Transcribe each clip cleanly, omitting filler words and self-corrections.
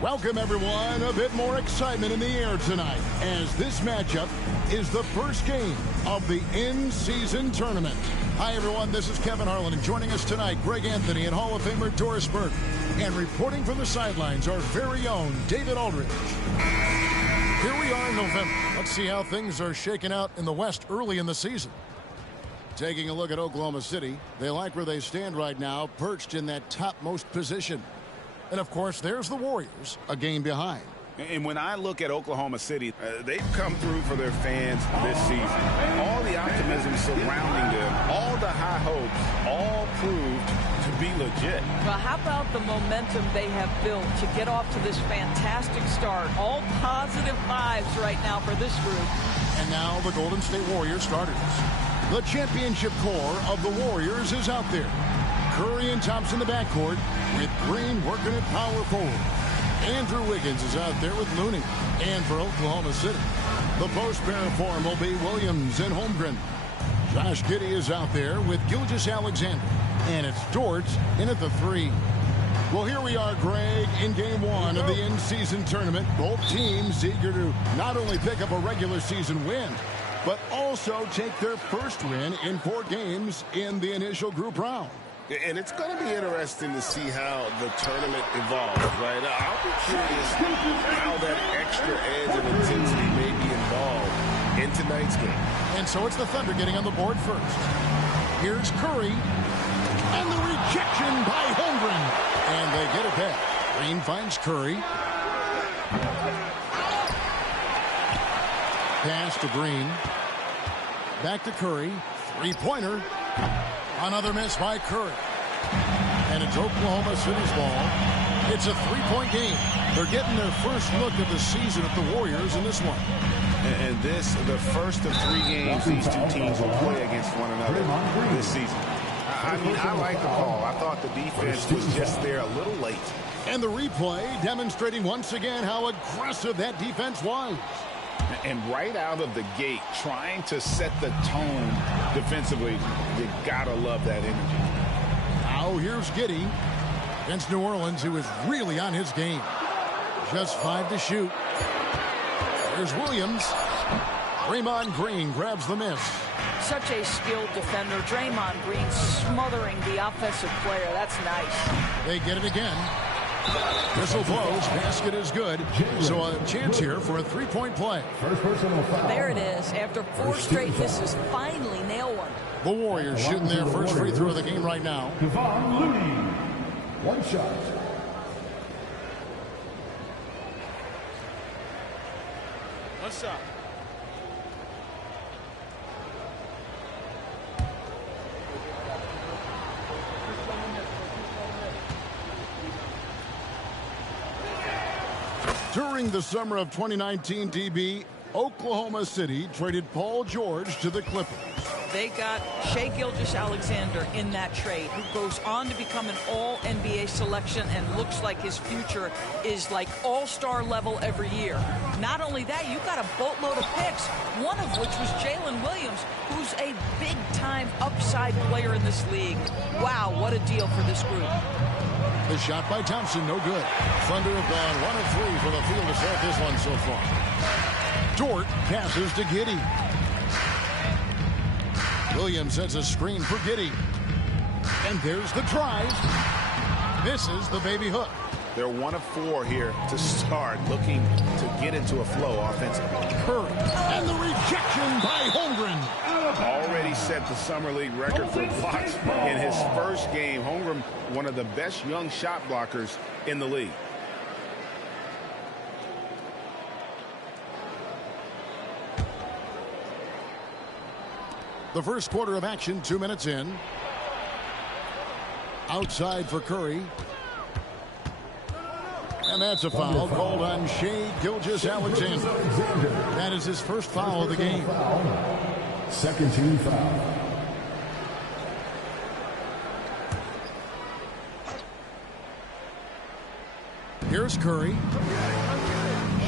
Welcome, everyone. A bit more excitement in the air tonight as this matchup is the first game of the in-season tournament. Hi, everyone. This is Kevin Harlan, and joining us tonight, Greg Anthony and Hall of Famer Doris Burke. And reporting from the sidelines, our very own David Aldridge. Here we are in November. Let's see how things are shaking out in the West early in the season. Taking a look at Oklahoma City, they like where they stand right now, perched in that topmost position. And, of course, there's the Warriors, a game behind. And when I look at Oklahoma City, they've come through for their fans this season. All the optimism surrounding them, all the high hopes, all proved to be legit. Well, how about the momentum they have built to get off to this fantastic start? All positive vibes right now for this group. And now the Golden State Warriors starters. The championship core of the Warriors is out there. Curry and Thompson in the backcourt with Green working at power forward. Andrew Wiggins is out there with Looney. And for Oklahoma City, the post pair form will be Williams and Holmgren. Josh Giddey is out there with Gilgeous-Alexander. And it's Dort in at the 3. Well, here we are, Greg, in game 1 of the in-season tournament. Both teams eager to not only pick up a regular season win, but also take their first win in 4 games in the initial group round. And it's going to be interesting to see how the tournament evolves, right? I'll be curious how that extra edge of intensity may be involved in tonight's game. And so it's the Thunder getting on the board first. Here's Curry. And the rejection by Holmgren. And they get it back. Green finds Curry. Pass to Green. Back to Curry. Three-pointer. Another miss by Curry. And it's Oklahoma City's ball. It's a 3-point game. They're getting their first look of the season at the Warriors in this one. And this, the first of 3 games these two teams will play against one another this season. I mean, I like the call. I thought the defense was just there a little late. And the replay demonstrating once again how aggressive that defense was. And right out of the gate, trying to set the tone defensively, you gotta love that energy. Now here's Giddey against New Orleans, who is really on his game. Just 5 to shoot. There's Williams. Draymond Green grabs the miss. Such a skilled defender. Draymond Green smothering the offensive player. That's nice. They get it again. Whistle blows. Basket is good. So a chance here for a 3-point play. There it is. After 4 straight misses, finally nail one. The Warriors shooting their first free throw of the game right now. Looney. 1 shot. What's up? During the summer of 2019, DB, Oklahoma City traded Paul George to the Clippers. They got Shai Gilgeous-Alexander in that trade, who goes on to become an all-NBA selection and looks like his future is like all-star level every year. Not only that, you got a boatload of picks, one of which was Jalen Williams, who's a big-time upside player in this league. Wow, what a deal for this group. The shot by Thompson, no good. Thunder have gone 1 of 3 for the field to start this one so far. Dort passes to Giddey. Williams sets a screen for Giddey. And there's the drive. Misses the baby hook. They're 1 of 4 here to start, looking to get into a flow offensively. Curry. And the rejection by Holmgren. Already set the Summer League record for blocks in his first game. Holmgren, one of the best young shot blockers in the league. The first quarter of action, 2 minutes in. Outside for Curry. And that's a foul called on Shai Gilgeous-Alexander. That is his first foul of the game. Second team foul. Here's Curry.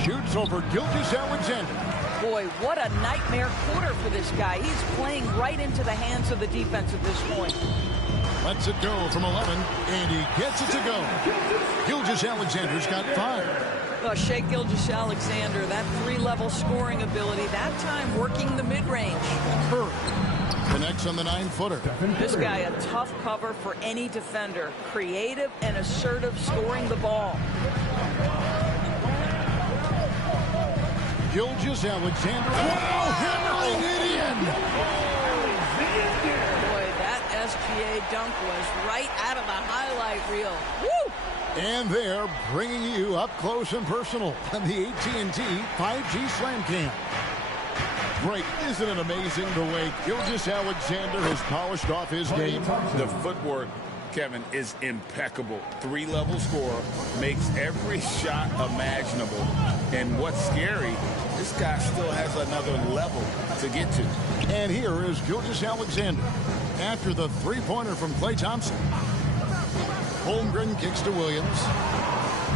Shoots over Gilgeous-Alexander. Boy, what a nightmare quarter for this guy. He's playing right into the hands of the defense at this point. Lets it go from 11, and he gets it to go. Gilgeous-Alexander's got 5. Shai Gilgeous-Alexander, that 3-level scoring ability, that time working the mid-range. Curry connects on the 9-footer. This guy, a tough cover for any defender. Creative and assertive scoring the ball. Gilgeous-Alexander, hammering it in. Boy, that SGA dunk was right out of the highlight reel. Woo! And they're bringing you up close and personal on the AT&T 5G Slam Cam. Great. Isn't it amazing the way Gilgeous-Alexander has polished off his game? The footwork, Kevin, is impeccable. 3-level scorer, makes every shot imaginable. And what's scary, this guy still has another level to get to. And here is Gilgeous-Alexander after the 3-pointer from Klay Thompson. Holmgren kicks to Williams.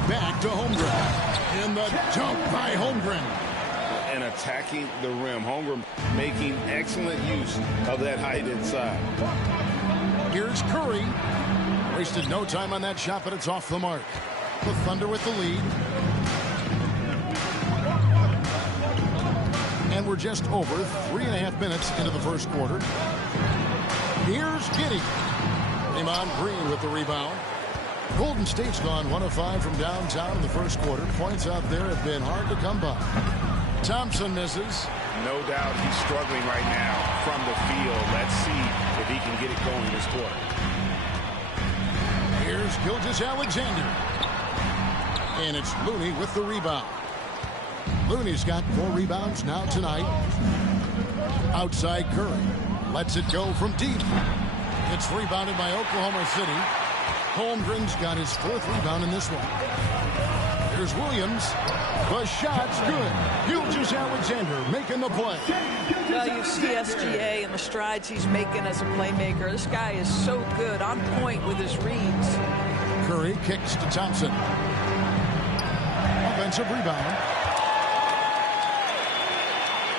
Back to Holmgren. In the dunk by Holmgren. And attacking the rim. Holmgren making excellent use of that height inside. Here's Curry. Wasted no time on that shot, but it's off the mark. The Thunder with the lead. And we're just over 3.5 minutes into the first quarter. Here's Giddey. Draymond Green with the rebound. Golden State's gone 1 of 5 from downtown in the first quarter. Points out there have been hard to come by. Thompson misses. No doubt he's struggling right now from the field. Let's see if he can get it going this quarter. Here's Gilgeous-Alexander. And it's Looney with the rebound. Looney's got 4 rebounds now tonight. Outside Curry. Lets it go from deep. It's rebounded by Oklahoma City. Holmgren's got his 4th rebound in this one. Here's Williams. The shot's good. Gilgeous-Alexander making the play. Well, you see SGA and the strides he's making as a playmaker. This guy is so good, on point with his reads. Curry kicks to Thompson. Offensive rebound.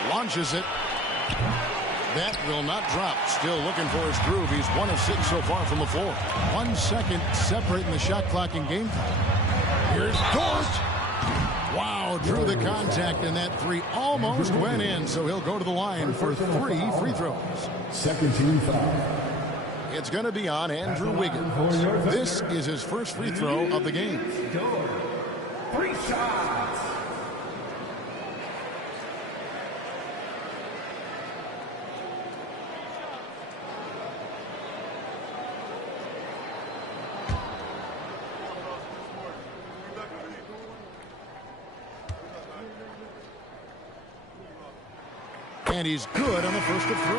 Launches it. That will not drop. Still looking for his groove. He's 1 of 6 so far from the floor. 1 second separating the shot clock and game time. Here's Dort. Wow, drew the contact, and that 3 almost went in, so he'll go to the line for 3 free throws. Second team foul. It's going to be on Andrew Wiggins. This is his first free throw of the game. 3 shots. And he's good on the first of 3.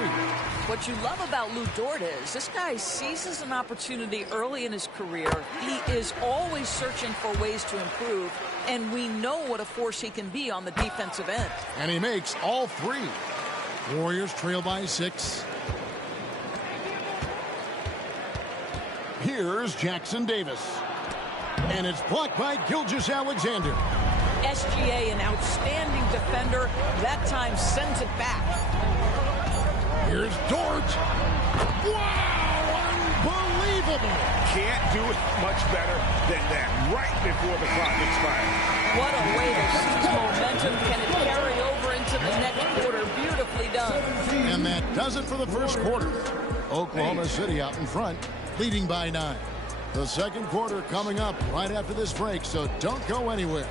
What you love about Lou Dort is this guy seizes an opportunity early in his career. He is always searching for ways to improve, and we know what a force he can be on the defensive end. And he makes all 3. Warriors trail by 6. Here's Jackson Davis. And it's blocked by Gilgeous-Alexander. SGA, an outstanding defender, that time sends it back. Here's Dort. Wow, unbelievable. Can't do it much better than that right before the clock expires. What a way to seize momentum. Can it carry over into the next quarter? Beautifully done. And that does it for the first quarter. Oklahoma City out in front, leading by 9. The second quarter coming up right after this break, so don't go anywhere.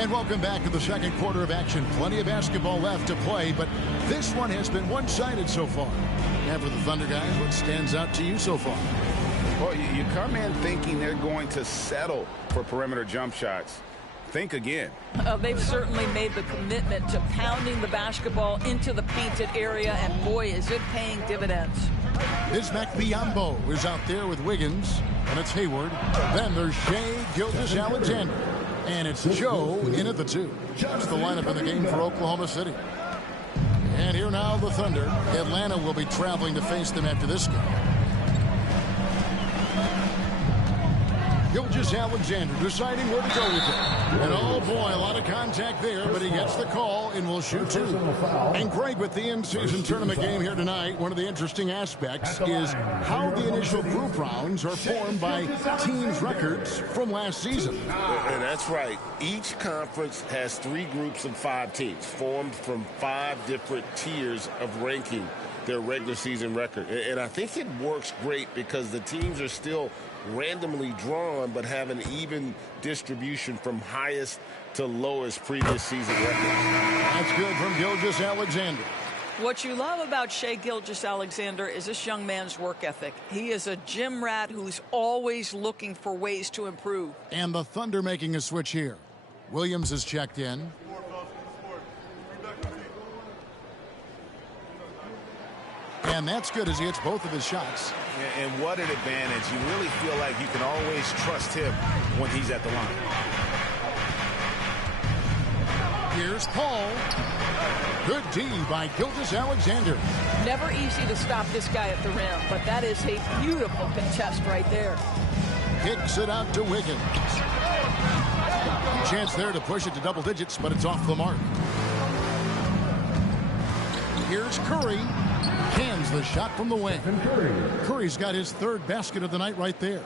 And welcome back to the second quarter of action. Plenty of basketball left to play, but this one has been one-sided so far. And for the Thunder guys, what stands out to you so far? Well, you come in thinking they're going to settle for perimeter jump shots. think again. They've certainly made the commitment to pounding the basketball into the painted area, and boy, is it paying dividends. Bismack Biyombo is out there with Wiggins, and it's Hayward. Then there's Shai Gilgeous-Alexander, and it's Joe in at the 2. That's the lineup in the game for Oklahoma City. And here now the Thunder. Atlanta will be traveling to face them after this game. Gilgeous-Alexander deciding where to go with it. And oh boy, a lot of contact there, but he gets the call and will shoot 2. And Greg, with the in-season tournament game here tonight, one of the interesting aspects is how the initial group rounds are formed by teams' records from last season. And that's right. Each conference has 3 groups of 5 teams formed from 5 different tiers of ranking their regular season record. And I think it works great because the teams are still randomly drawn but have an even distribution from highest to lowest previous season records. That's good from Gilgeous-Alexander. What you love about Shai Gilgeous-Alexander is this young man's work ethic. He is a gym rat who's always looking for ways to improve. And the Thunder making a switch here. Williams is checked in. And that's good as he hits both of his shots. And what an advantage. You really feel like you can always trust him when he's at the line. Here's Paul. Good D by Gilgeous-Alexander. Never easy to stop this guy at the rim, but that is a beautiful contest right there. Kicks it out to Wiggins. Chance there to push it to double digits, but it's off the mark. Here's Curry. Cans the shot from the wing. Curry's got his 3rd basket of the night right there.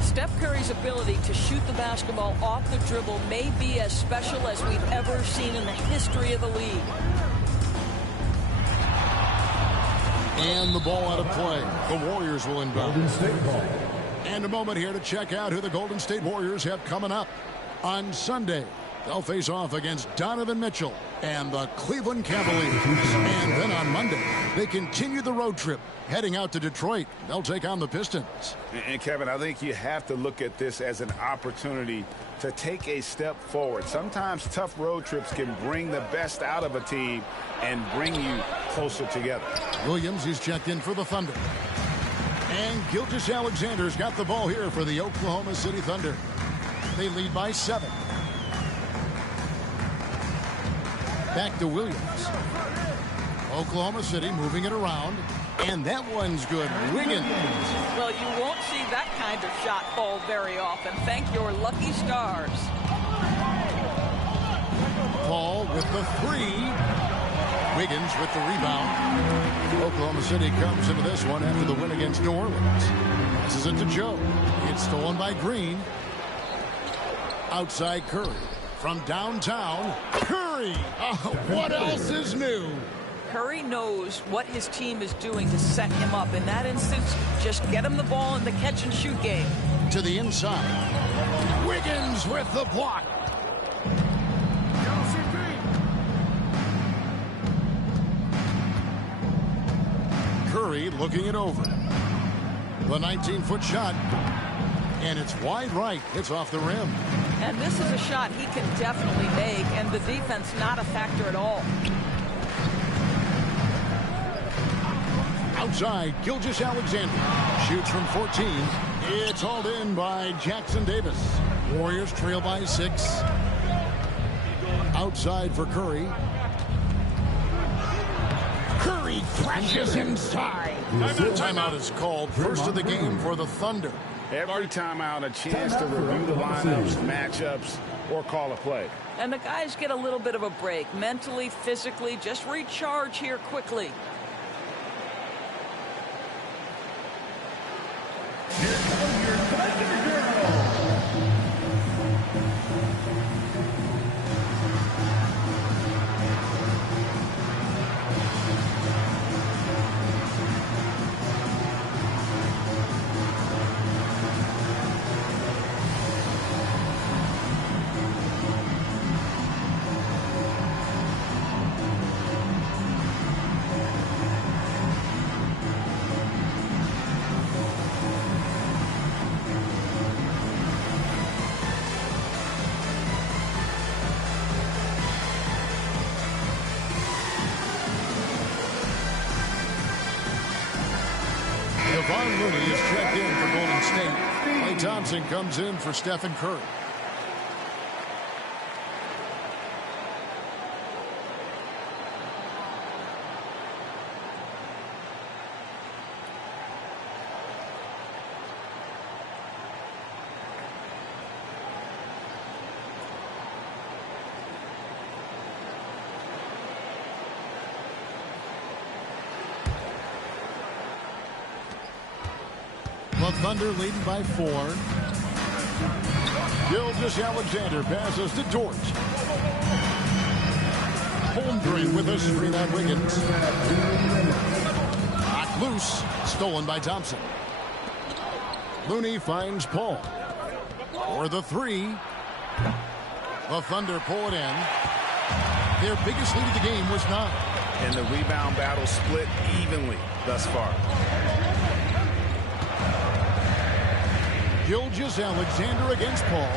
Steph Curry's ability to shoot the basketball off the dribble may be as special as we've ever seen in the history of the league. And the ball out of play. The Warriors will inbound. And a moment here to check out who the Golden State Warriors have coming up. On Sunday, they'll face off against Donovan Mitchell and the Cleveland Cavaliers. And then on Monday, they continue the road trip, heading out to Detroit. They'll take on the Pistons. And Kevin, I think you have to look at this as an opportunity to take a step forward. Sometimes tough road trips can bring the best out of a team and bring you closer together. Williams, he's checked in for the Thunder. And Gilgeous-Alexander's got the ball here for the Oklahoma City Thunder. They lead by 7. Back to Williams. Oklahoma City moving it around. And that one's good. Wiggins. Well, you won't see that kind of shot fall very often. Thank your lucky stars. Paul with the 3. Wiggins with the rebound. Oklahoma City comes into this one after the win against New Orleans. Passes it to Joe. It's stolen by Green. Outside Curry. From downtown, Curry. Oh, what else is new? Curry knows what his team is doing to set him up. In that instance, just get him the ball in the catch-and-shoot game. To the inside. Wiggins with the block. Curry looking it over. The 19-foot shot. And it's wide right. It's off the rim. And this is a shot he can definitely make, and the defense not a factor at all. Outside, Gilgeous-Alexander shoots from 14. It's hauled in by Jackson Davis. Warriors trail by 6. Outside for Curry. Curry crashes inside. Timeout is called. First of the game for the Thunder. Every timeout, a chance to review the lineups, matchups, or call a play. And the guys get a little bit of a break. Mentally, physically, just recharge here quickly. Here comes your Thunder Girls. Thompson comes in for Stephen Curry. The Thunder leading by 4. Gilgeous-Alexander passes to Dort. Holmgren with a screen on Wiggins. Knocked loose. Stolen by Thompson. Looney finds Paul. For the 3. The Thunder pull it in. Their biggest lead of the game was 9. And the rebound battle split evenly thus far. Gilgeous-Alexander against Paul.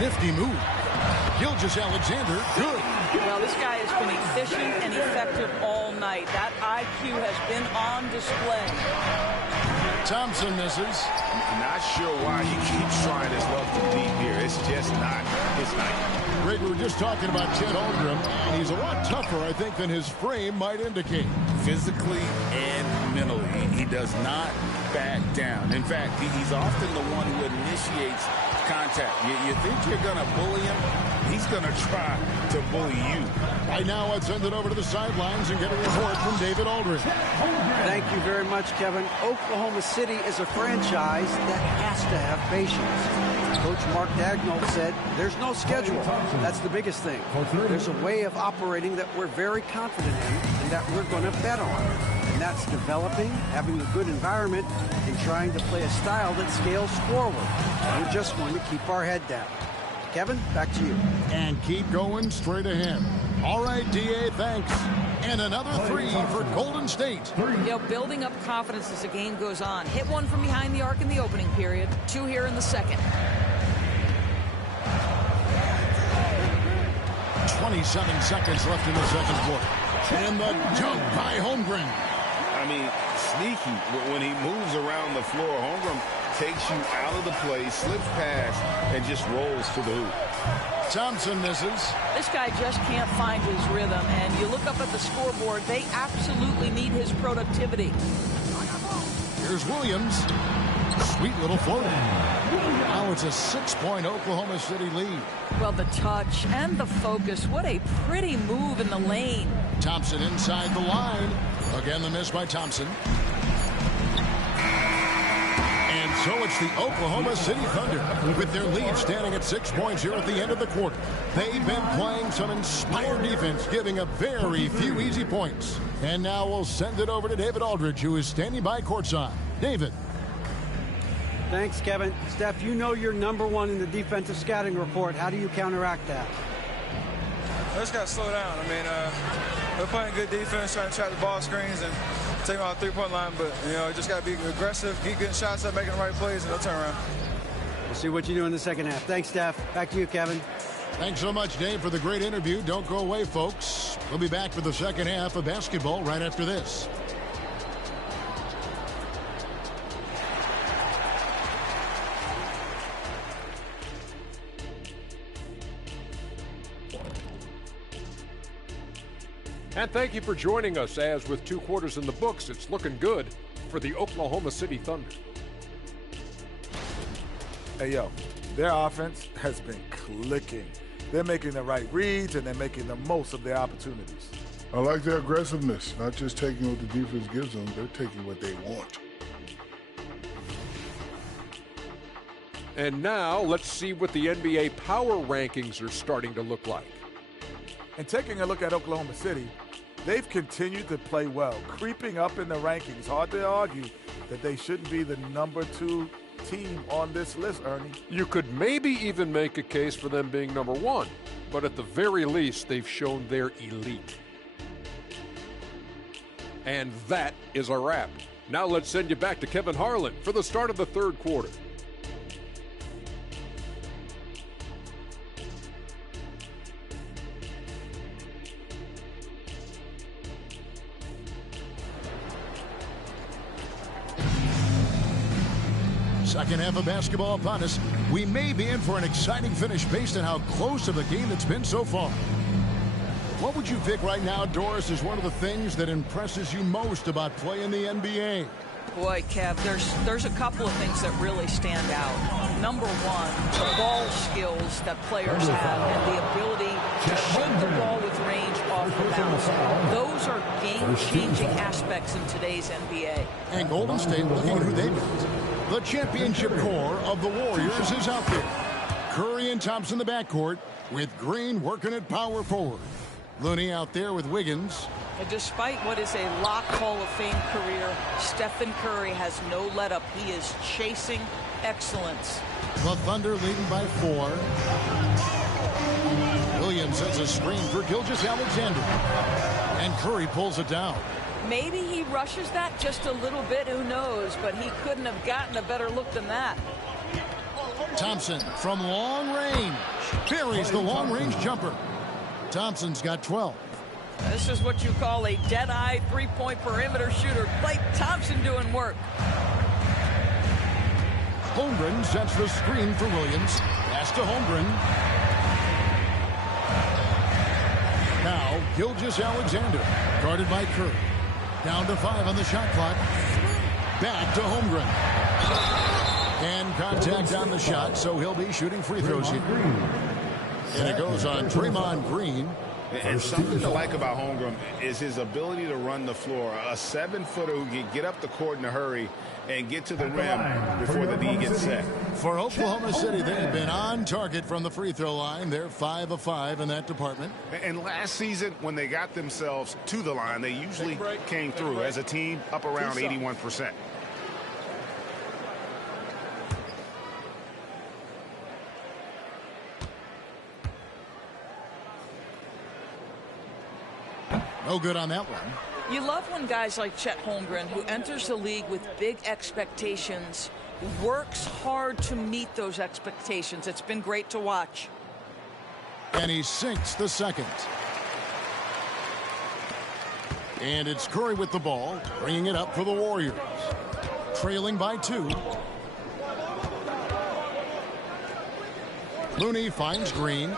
Nifty move. Gilgeous-Alexander, good. Well, this guy has been efficient and effective all night. That IQ has been on display. Thompson misses. Not sure why he keeps trying his luck from deep here. It's just not his night. Greg, we were just talking about Chet Holmgren, and he's a lot tougher, I think, than his frame might indicate. Physically and mentally, he does not back down. In fact, he's often the one who initiates contact. You think you're going to bully him? He's going to try to bully you. Right now, let's send it over to the sidelines and get a report from David Aldridge. Thank you very much, Kevin. Oklahoma City is a franchise that has to have patience. Coach Mark Dagnall said there's no schedule. That's the biggest thing. There's a way of operating that we're very confident in and that we're going to bet on. And that's developing, having a good environment, and trying to play a style that scales forward. We're just going to keep our head down. Kevin, back to you. And keep going straight ahead. All right, D.A., thanks. And another 3 for Golden State. You know, building up confidence as the game goes on. Hit one from behind the arc in the opening period. 2 here in the second. 27 seconds left in the second quarter. And the dunk by Holmgren. I mean, sneaky. When he moves around the floor, Holmgren takes you out of the play, slips past, and just rolls to the hoop. Thompson misses. This guy just can't find his rhythm, and you look up at the scoreboard, they absolutely need his productivity. Here's Williams. Sweet little floater. Now it's a 6-point Oklahoma City lead. Well, the touch and the focus. What a pretty move in the lane. Thompson inside the line. Again, the miss by Thompson. And so it's the Oklahoma City Thunder with their lead standing at 6 points here at the end of the quarter. They've been playing some inspired defense, giving up very few easy points. And now we'll send it over to David Aldridge, who is standing by courtside. David. Thanks, Kevin. Steph, you know you're #1 in the defensive scouting report. How do you counteract that? I just got to slow down. I mean, we're playing good defense, trying to trap the ball screens and take them out the 3-point line. But, you know, just got to be aggressive, keep getting shots up, making the right plays, and they'll turn around. We'll see what you do in the second half. Thanks, Steph. Back to you, Kevin. Thanks so much, Dave, for the great interview. Don't go away, folks. We'll be back for the second half of basketball right after this. And thank you for joining us, as with 2 quarters in the books, it's looking good for the Oklahoma City Thunder. Hey, yo, their offense has been clicking. They're making the right reads, and they're making the most of their opportunities. I like their aggressiveness, not just taking what the defense gives them, they're taking what they want. And now let's see what the NBA power rankings are starting to look like. And taking a look at Oklahoma City, they've continued to play well, creeping up in the rankings. Hard to argue that they shouldn't be the #2 team on this list, Ernie. You could maybe even make a case for them being #1, but at the very least, they've shown they're elite. And that is a wrap. Now let's send you back to Kevin Harlan for the start of the third quarter. Second half of basketball upon us. We may be in for an exciting finish based on how close of a game it's been so far. What would you pick right now, Doris, is one of the things that impresses you most about playing the NBA? Boy, Kev, there's a couple of things that really stand out. Number one, the ball skills that players have and the ability to shoot the ball with range off the bounce. Those are game-changing aspects in today's NBA. And Golden State looking at who they got. The championship core of the Warriors is out there. Curry and Thompson in the backcourt with Green working at power forward. Looney out there with Wiggins. And despite what is a lock Hall of Fame career, Stephen Curry has no let-up. He is chasing excellence. The Thunder leading by 4. Williams sets a screen for Gilgeous-Alexander. And Curry pulls it down. Maybe he rushes that just a little bit, who knows, but he couldn't have gotten a better look than that. Thompson from long range. Buries the long-range jumper. Thompson's got 12. This is what you call a dead-eye three-point perimeter shooter. Klay Thompson doing work. Holmgren sets the screen for Williams. Pass to Holmgren. Now, Gilgeous-Alexander, guarded by Curry. Down to 5 on the shot clock. Back to Holmgren. And contact on the shot, so he'll be shooting free throws here. And it goes on Draymond Green. And something to like about Holmgren is his ability to run the floor. A 7-footer who can get up the court in a hurry and get to the rim before the D gets set. For Oklahoma City, they have been on target from the free throw line. They're 5 of 5 in that department. And last season, when they got themselves to the line, they usually came through as a team up around 81%. No good on that one. You love when guys like Chet Holmgren, who enters the league with big expectations, works hard to meet those expectations. It's been great to watch. And he sinks the second. And it's Curry with the ball, bringing it up for the Warriors. Trailing by 2. Looney finds Green.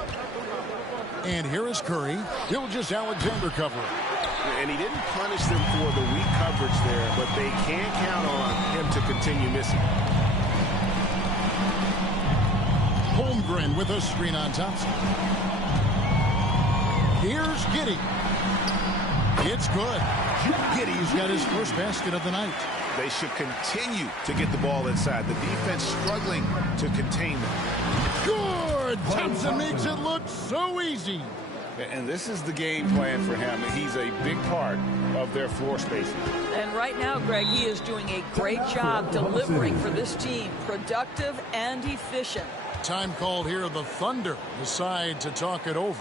And here is Curry. Gilgeous-Alexander covering. And he didn't punish them for the weak coverage there, but they can't count on him to continue missing. Holmgren with a screen on Thompson. Here's Giddey. It's good. Giddey's got his first basket of the night. They should continue to get the ball inside. The defense struggling to contain them. Good! Thompson makes it look so easy. And this is the game plan for him. He's a big part of their floor spacing. And right now, Greg, he is doing a great job delivering for this team. Productive and efficient. Time called here. The Thunder decide to talk it over.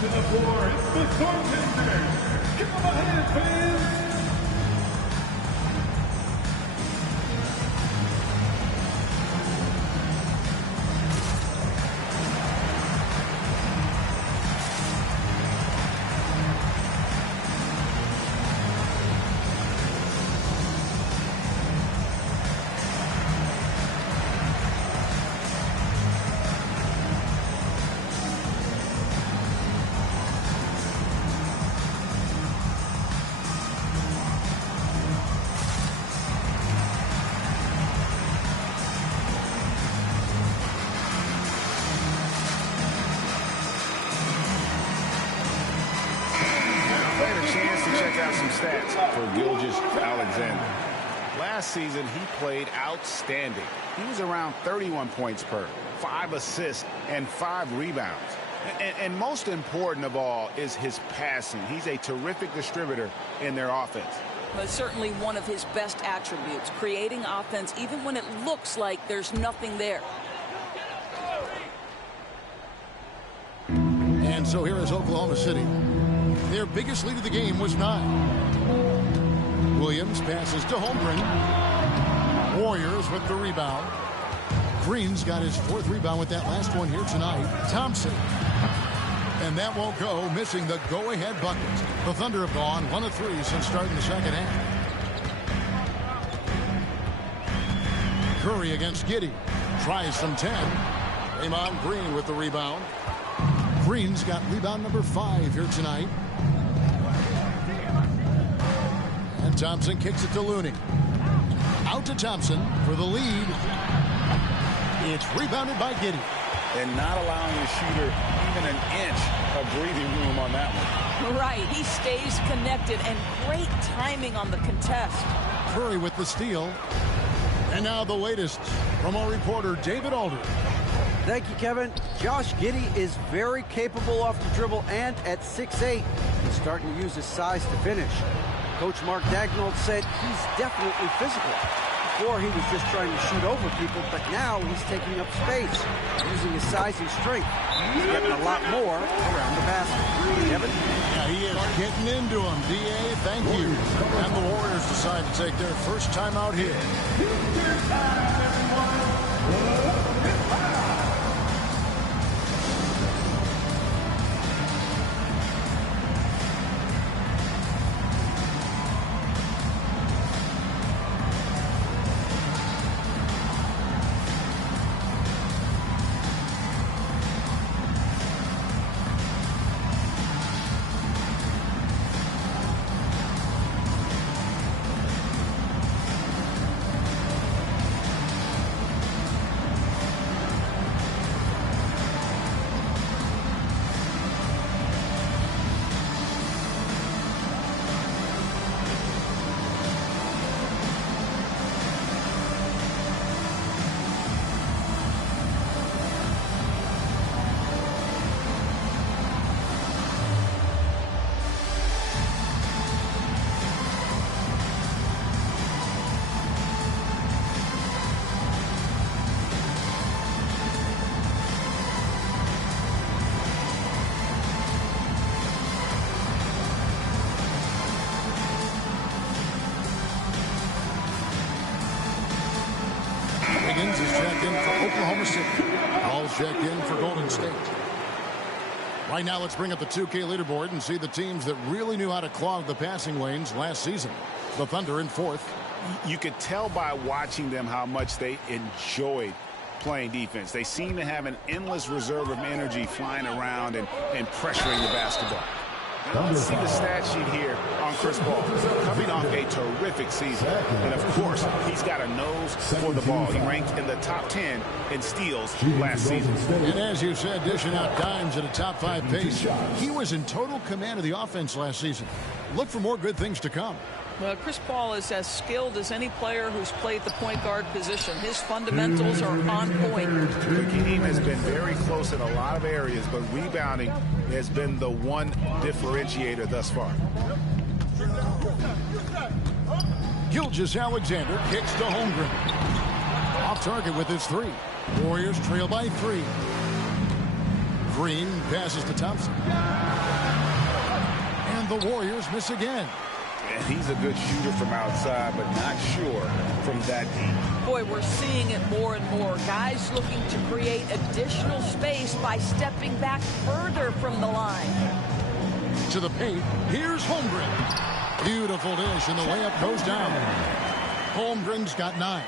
To the floor, it's the Stormchasers. Give them a hand, fans. For Gilgeous-Alexander. Last season, he played outstanding. He was around 31 points per, 5 assists, and 5 rebounds. And most important of all is his passing. He's a terrific distributor in their offense. But certainly one of his best attributes, creating offense even when it looks like there's nothing there. And so here is Oklahoma City. Their biggest lead of the game was 9. Williams passes to Holmgren. Warriors with the rebound. Green's got his 4th rebound with that last one here tonight. Thompson. And that won't go, missing the go-ahead bucket. The Thunder have gone 1 of 3 since starting the second half. Curry against Giddey. Tries some 10. Draymond Green with the rebound. Green's got rebound number 5 here tonight. And Thompson kicks it to Looney. Out to Thompson for the lead. It's rebounded by Giddey. And not allowing the shooter even an inch of breathing room on that one. Right. He stays connected, and great timing on the contest. Curry with the steal. And now the latest from our reporter, David Alder. Thank you, Kevin. Josh Giddey is very capable off the dribble, and at 6'8", he's starting to use his size to finish. Coach Mark Daigneault said he's definitely physical. Before, he was just trying to shoot over people, but now he's taking up space, using his size and strength. He's getting a lot more around the basket. Kevin? Yeah, he is getting into him. D.A., thank you. And the Warriors decide to take their first time out here. Higgins is checked in for Oklahoma City. Hall's checked in for Golden State. Right now, let's bring up the 2K leaderboard and see the teams that really knew how to clog the passing lanes last season. The Thunder in 4th. You could tell by watching them how much they enjoyed playing defense. They seem to have an endless reserve of energy flying around and pressuring the basketball. Now let's see the stat sheet here on Chris Paul. Coming off a terrific season. And, of course, he's got a nose for the ball. He ranked in the top 10 in steals last season. And as you said, dishing out dimes at a top 5 pace. He was in total command of the offense last season. Look for more good things to come. Well, Chris Paul is as skilled as any player who's played the point guard position. His fundamentals are on point. The game has been very close in a lot of areas, but rebounding has been the one differentiator thus far. Gilgeous-Alexander kicks to Holmgren. Off target with his 3. Warriors trail by 3. Green passes to Thompson. And the Warriors miss again. And he's a good shooter from outside, but not sure from that deep. Boy, we're seeing it more and more. Guys looking to create additional space by stepping back further from the line. To the paint, here's Holmgren. Beautiful dish, and the layup goes down. Holmgren's got 9.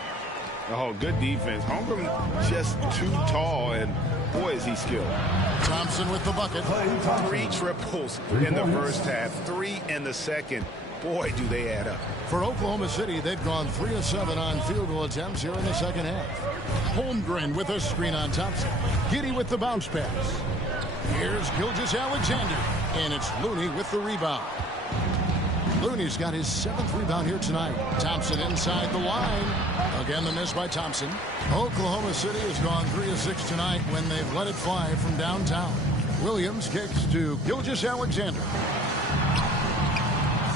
Oh, good defense. Holmgren just too tall, and boy, is he skilled. Thompson with the bucket. 3 triples in the first half, 3 in the second. Boy, do they add up. For Oklahoma City, they've gone 3 of 7 on field goal attempts here in the second half. Holmgren with a screen on Thompson. Giddey with the bounce pass. Here's Gilgeous-Alexander, and it's Looney with the rebound. Looney's got his 7th rebound here tonight. Thompson inside the line. Again, the miss by Thompson. Oklahoma City has gone 3 of 6 tonight when they've let it fly from downtown. Williams kicks to Gilgeous-Alexander.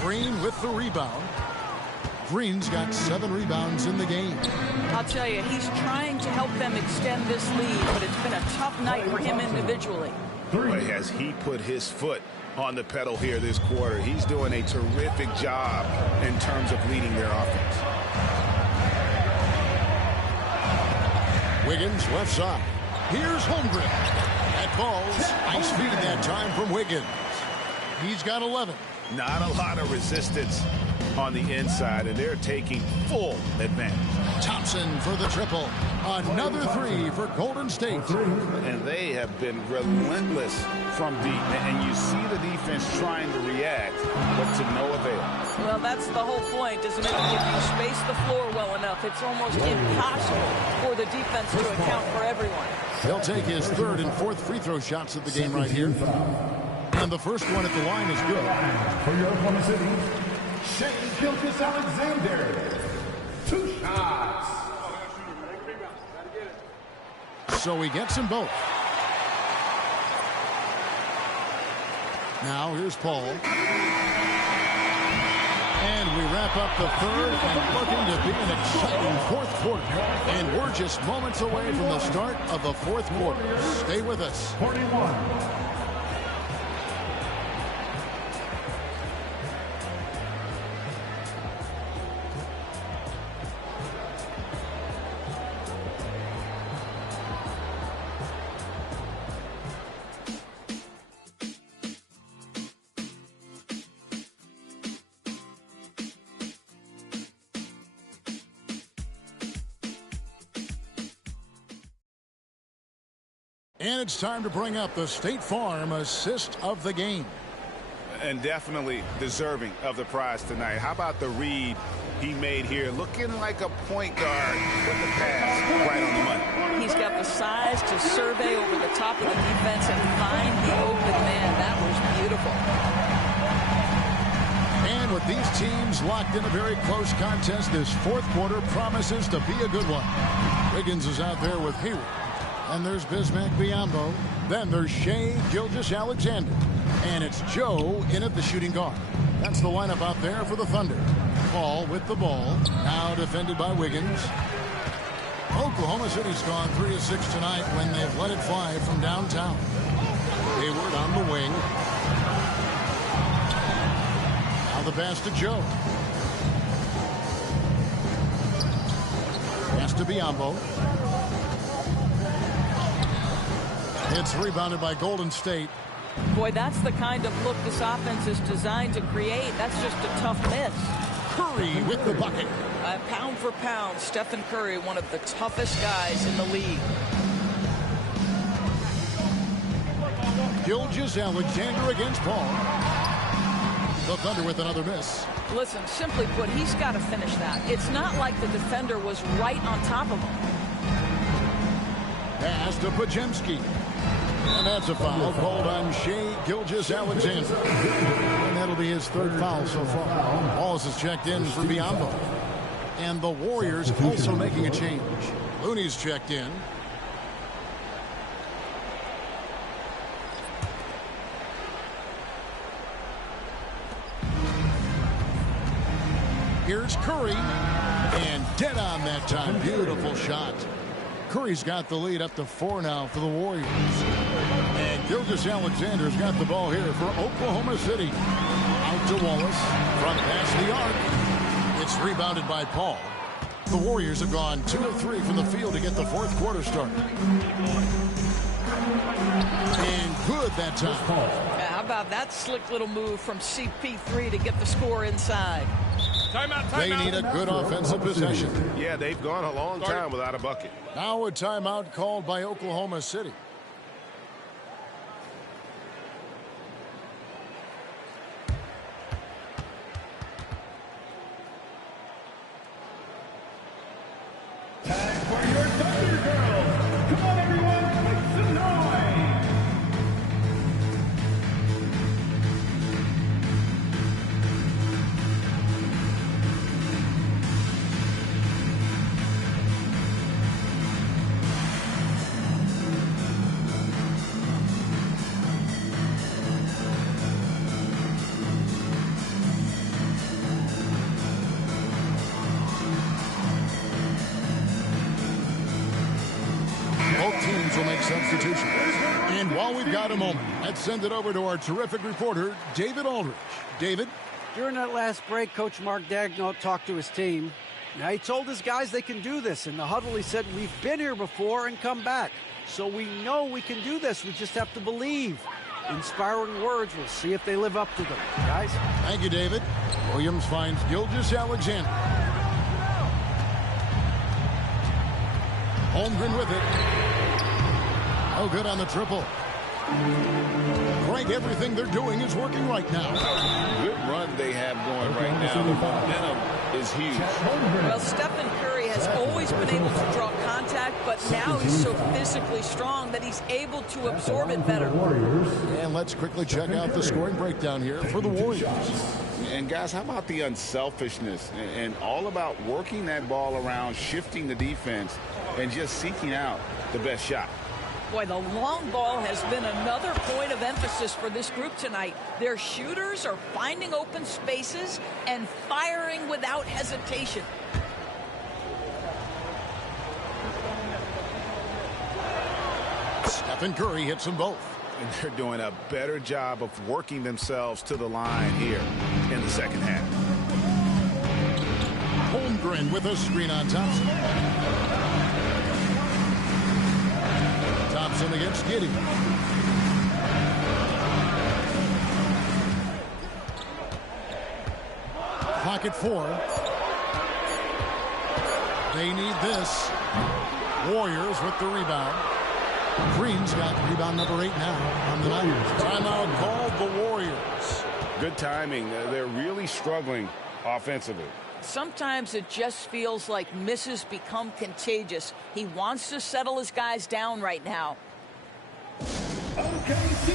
Green with the rebound. Green's got 7 rebounds in the game. I'll tell you, he's trying to help them extend this lead, but it's been a tough night for him individually. Boy, has he put his foot on the pedal here this quarter. He's doing a terrific job in terms of leading their offense. Wiggins left side. Here's Holmgren. That ball's nice feed that time from Wiggins. He's got 11. Not a lot of resistance on the inside, and they're taking full advantage. Thompson for the triple. Another three for Golden State. And they have been relentless from deep. And you see the defense trying to react, but to no avail. Well, that's the whole point, isn't it? If you space the floor well enough, it's almost impossible for the defense to account for everyone. He'll take his third and fourth free throw shots of the game right here. And the first one at the line is good. For your Oklahoma City, Shea Gilgeous-Alexander. 2 shots. So he gets them both. Now here's Paul. And we wrap up the third and looking to be an exciting fourth quarter. And we're just moments away from the start of the fourth quarter. Stay with us. 41. And it's time to bring up the State Farm assist of the game. And definitely deserving of the prize tonight. How about the read he made here? Looking like a point guard with the pass right on the money. He's got the size to survey over the top of the defense and find the open man. That was beautiful. And with these teams locked in a very close contest, this fourth quarter promises to be a good one. Wiggins is out there with Hayward. And there's Bismack Biyombo. Then there's Shea Gilgeous-Alexander. And it's Joe in at the shooting guard. That's the lineup out there for the Thunder. Paul with the ball. Now defended by Wiggins. Oklahoma City's gone 3 of 6 tonight when they've let it fly from downtown. Hayward on the wing. Now the pass to Joe. Pass to Biyombo. It's rebounded by Golden State. Boy, that's the kind of look this offense is designed to create. That's just a tough miss. Curry with the bucket. Pound for pound, Stephen Curry, one of the toughest guys in the league. Gilgeous-Alexander against Paul. The Thunder with another miss. Listen, simply put, he's got to finish that. It's not like the defender was right on top of him. Pass to Pajemski. And that's a foul called on Shea Gilgeous-Alexander. And that'll be his third foul so far. Wallace has checked in for Biyombo. And the Warriors also making a change. Looney's checked in. Here's Curry. And dead on that time. Beautiful shot. Curry's got the lead up to 4 now for the Warriors. And Gilgeous-Alexander's got the ball here for Oklahoma City. Out to Wallace. Front pass the arc. It's rebounded by Paul. The Warriors have gone 2 of 3 from the field to get the fourth quarter started. And good that time. How about that slick little move from CP3 to get the score inside? Timeout. They need a good offensive possession. Yeah, they've gone a long time without a bucket. Now a timeout called by Oklahoma City. Time for your Thunder Girls. Come on, everyone, make some noise. Both teams will make substitutions. And while we've got a moment, let's send it over to our terrific reporter, David Aldridge. David? During that last break, Coach Mark Daigneault talked to his team. Now, he told his guys they can do this. In the huddle, he said, we've been here before and come back. So we know we can do this. We just have to believe. Inspiring words. We'll see if they live up to them. Guys? Thank you, David. Williams finds Gilgeous-Alexander. Holmgren with it. Oh, good on the triple. Frank, everything they're doing is working right now. Good run they have going right now. The momentum is huge. Well, Stephen Curry has always been able to draw contact, but now he's so physically strong that he's able to absorb it better. And let's quickly check out the scoring breakdown here for the Warriors. And guys, how about the unselfishness and all about working that ball around, shifting the defense, and just seeking out the best shot. Boy, the long ball has been another point of emphasis for this group tonight. Their shooters are finding open spaces and firing without hesitation. Stephen Curry hits them both. And they're doing a better job of working themselves to the line here in the second half. Holmgren with a screen on Thompson. Thompson against Giddey. Clock at 4. They need this. Warriors with the rebound. Green's got rebound number 8 now on the night. Timeout called the Warriors. Good timing. They're really struggling offensively. Sometimes it just feels like misses become contagious. He wants to settle his guys down right now. OKC,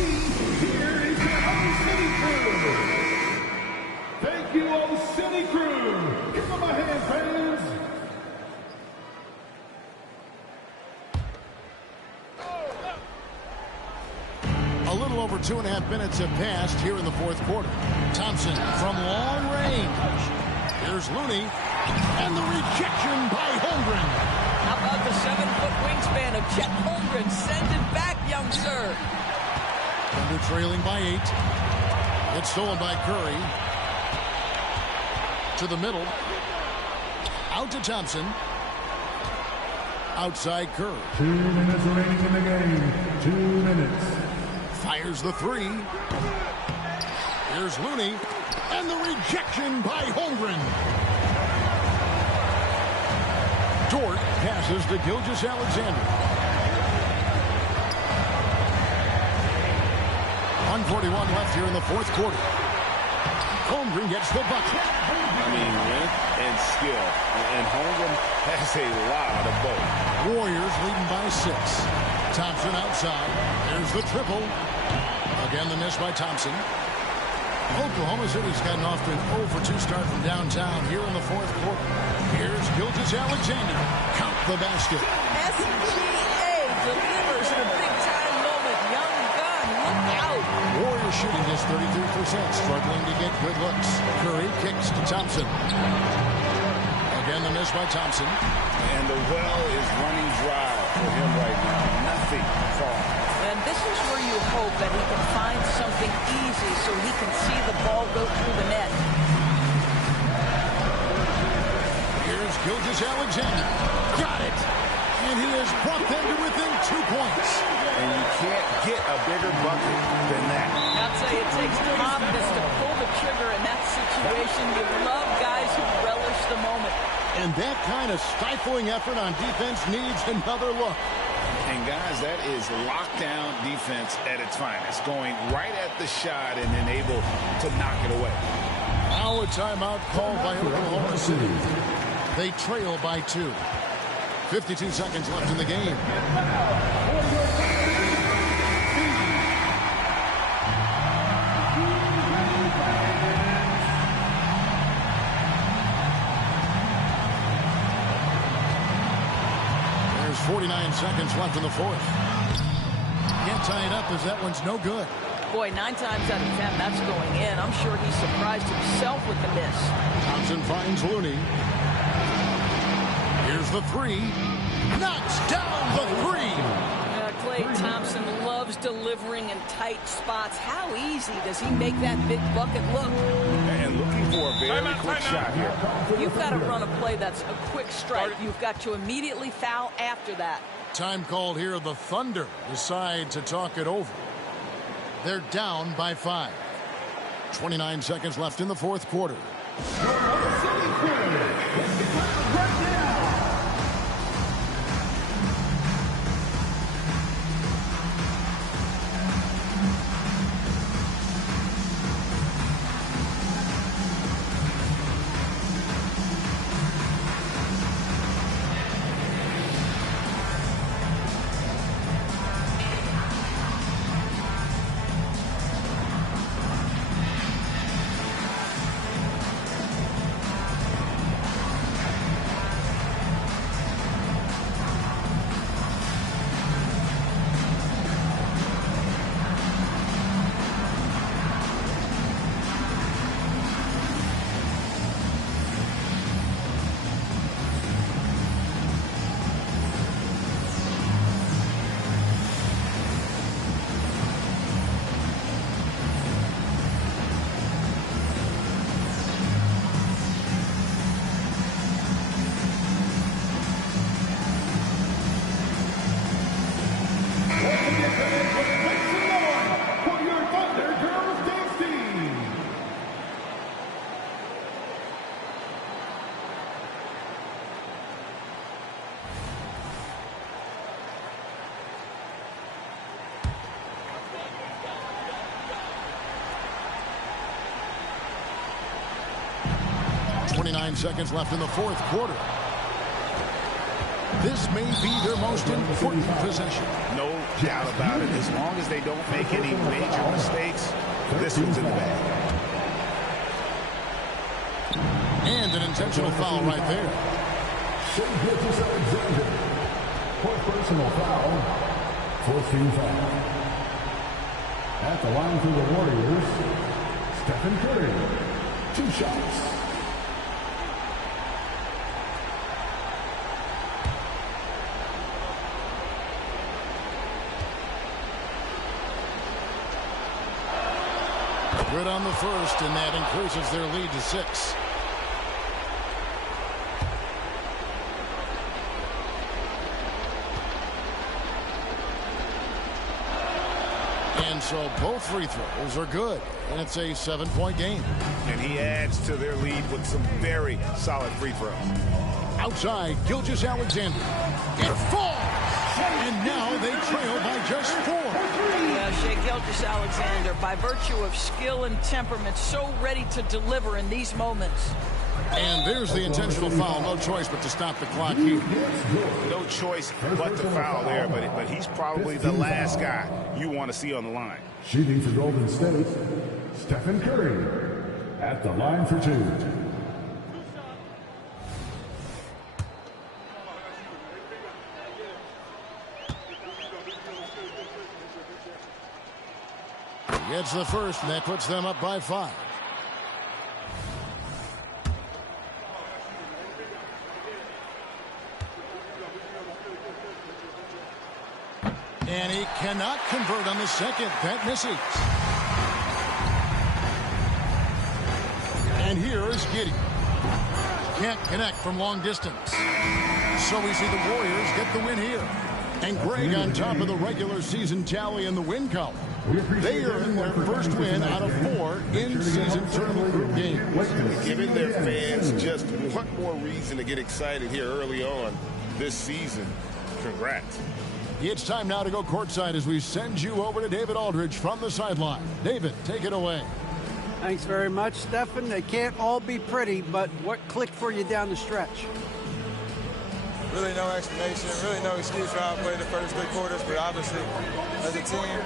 here is your O-City crew. Thank you, O-City crew. Give them a hand, fans. A little over 2.5 minutes have passed here in the fourth quarter. Thompson from long range. Here's Looney, and the rejection by Holmgren. How about the 7-foot wingspan of Chet Holmgren? Send it back, young sir. And they're trailing by 8. It's stolen by Curry. To the middle. Out to Thompson. Outside Curry. 2 minutes remaining in the game. 2 minutes. Fires the 3. Here's Looney. And the rejection by Holmgren. Dort passes to Gilgeous-Alexander. 1:41 left here in the fourth quarter. Holmgren gets the bucket. I mean, length and skill. And Holmgren has a lot of both. Warriors leading by 6. Thompson outside. There's the triple. Again, the miss by Thompson. Oklahoma City's gotten off to an 0-for-2 start from downtown here in the fourth quarter. Here's Gilgeous-Alexander. Count the basket. SGA delivers in a big-time moment. Young gun, look out. Warriors shooting just 33%, struggling to get good looks. Curry kicks to Thompson. Again, the miss by Thompson. And the well is running dry for him right now. Nothing falling. And this is where you hope that he can find something easy so he can see the ball go through the net. Here's Gilgeous-Alexander. Got it. And he has brought them to within 2 points. And you can't get a bigger bucket than that. I'll tell you, it takes confidence to pull the trigger in that situation. You love guys who relish the moment. And that kind of stifling effort on defense needs another look. And guys, that is lockdown defense at its finest. Going right at the shot and then able to knock it away. Now a timeout called by Oklahoma City. They trail by 2. 52 seconds left in the game. There's 49 seconds left in the fourth. Can't tie it up as that one's no good. Boy, 9 times out of 10, that's going in. I'm sure he surprised himself with the miss. Thompson finds Looney. Here's the 3. Knocks down the 3. Klay Thompson loves delivering in tight spots. How easy does he make that big bucket look? And looking for a very quick shot here. You've got to run a play that's a quick strike. You've got to immediately foul after that. Time called here. The Thunder decide to talk it over. They're down by 5. 29 seconds left in the fourth quarter. Seconds left in the fourth quarter. This may be their most important possession. No doubt about it. As long as they don't make any major mistakes, this one's in the bag. And an intentional foul right there. For personal foul, fourth team foul. At the line for the Warriors, Stephen Curry. 2 shots. Good on the first, and that increases their lead to 6. And so both free throws are good, and it's a 7-point game. And he adds to their lead with some very solid free throws. Outside, Gilgeous-Alexander. It falls! And now they trail by just 4. Yeah, Shai Gilgeous-Alexander, by virtue of skill and temperament, so ready to deliver in these moments. And there's the intentional foul. No choice but to stop the clock here. No choice but to foul there, but he's probably the last guy you want to see on the line. Shooting for Golden State, Stephen Curry at the line for 2. Gets the first, and that puts them up by 5. And he cannot convert on the second. That misses. And here is Giddey. Can't connect from long distance. So we see the Warriors get the win here. And Greg on top of the regular season tally in the win column. They earned their first win out of 4 in-season tournament group games. Giving their fans just one more reason to get excited here early on this season. Congrats. It's time now to go courtside as we send you over to David Aldridge from the sideline. David, take it away. Thanks very much, Stephen. They can't all be pretty, but what clicked for you down the stretch? Really no explanation, really no excuse for how I played the first 3 quarters, but obviously as a team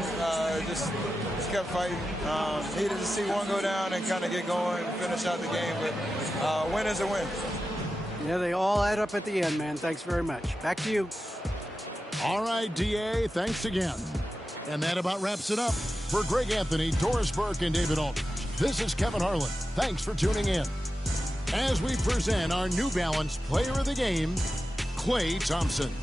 just kept fighting. Needed to see one go down and kind of get going and finish out the game, but win is a win. Yeah, they all add up at the end, man. Thanks very much. Back to you. All right, DA, thanks again. And that about wraps it up. For Greg Anthony, Doris Burke, and David Aldridge, this is Kevin Harlan. Thanks for tuning in. As we present our New Balance Player of the Game, Klay Thompson.